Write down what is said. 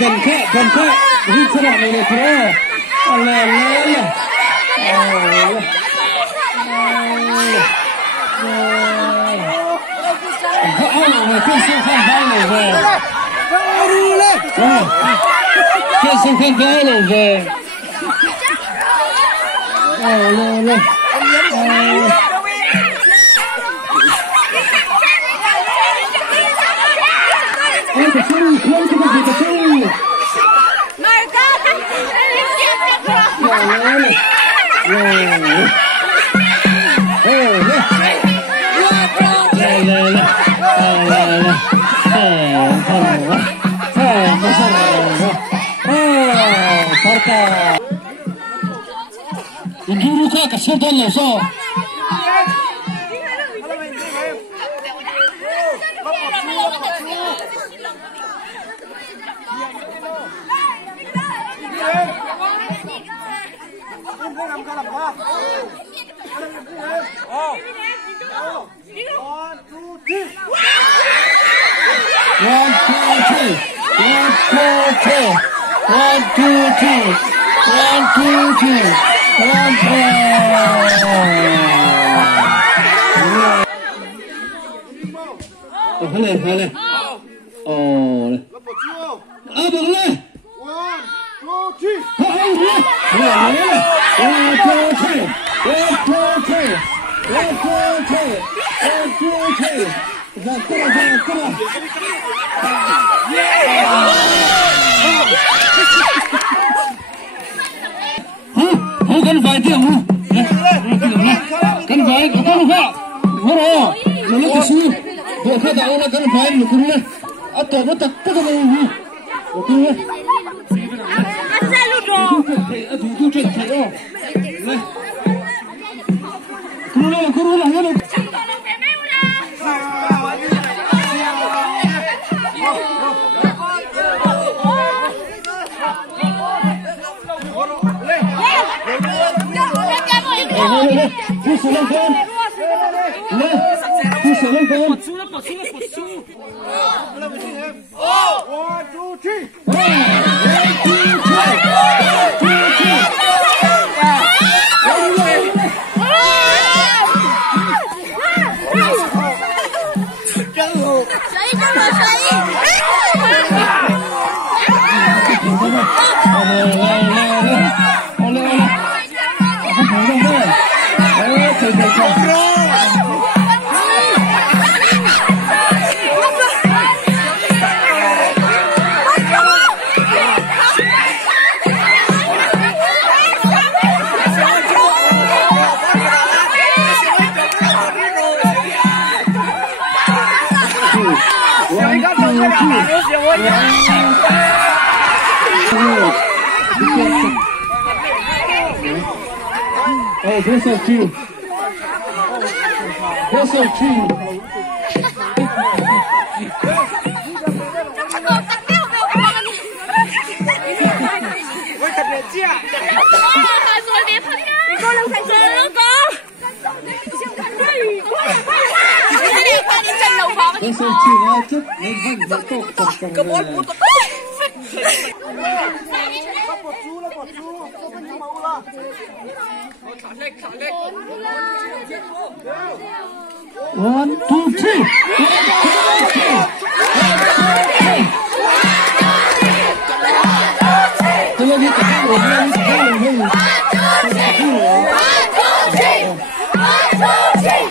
cần khẽ hít cho bạn này được rồi. Cái sân khăn vai này về. Cái sân khăn vai này về. Guru ka kasih tahu lo so. Hale. Oh. Abang le. 1, 2, 3. Cần phải tiêu hả? Cần phải có không phải? Hả? Nó lấy cái suy. Bộ khai tạo nó cần phải một cái này. À tổ nó tất cả mọi người. Ok. Asa lu do. Thủ chuyện thấy không? Này. Kuru lah ya. Oh, that's so cute. That's so cute. That's so cute. Nó chết lên vân vẫn tốt cầm One, two, three. One, two, three.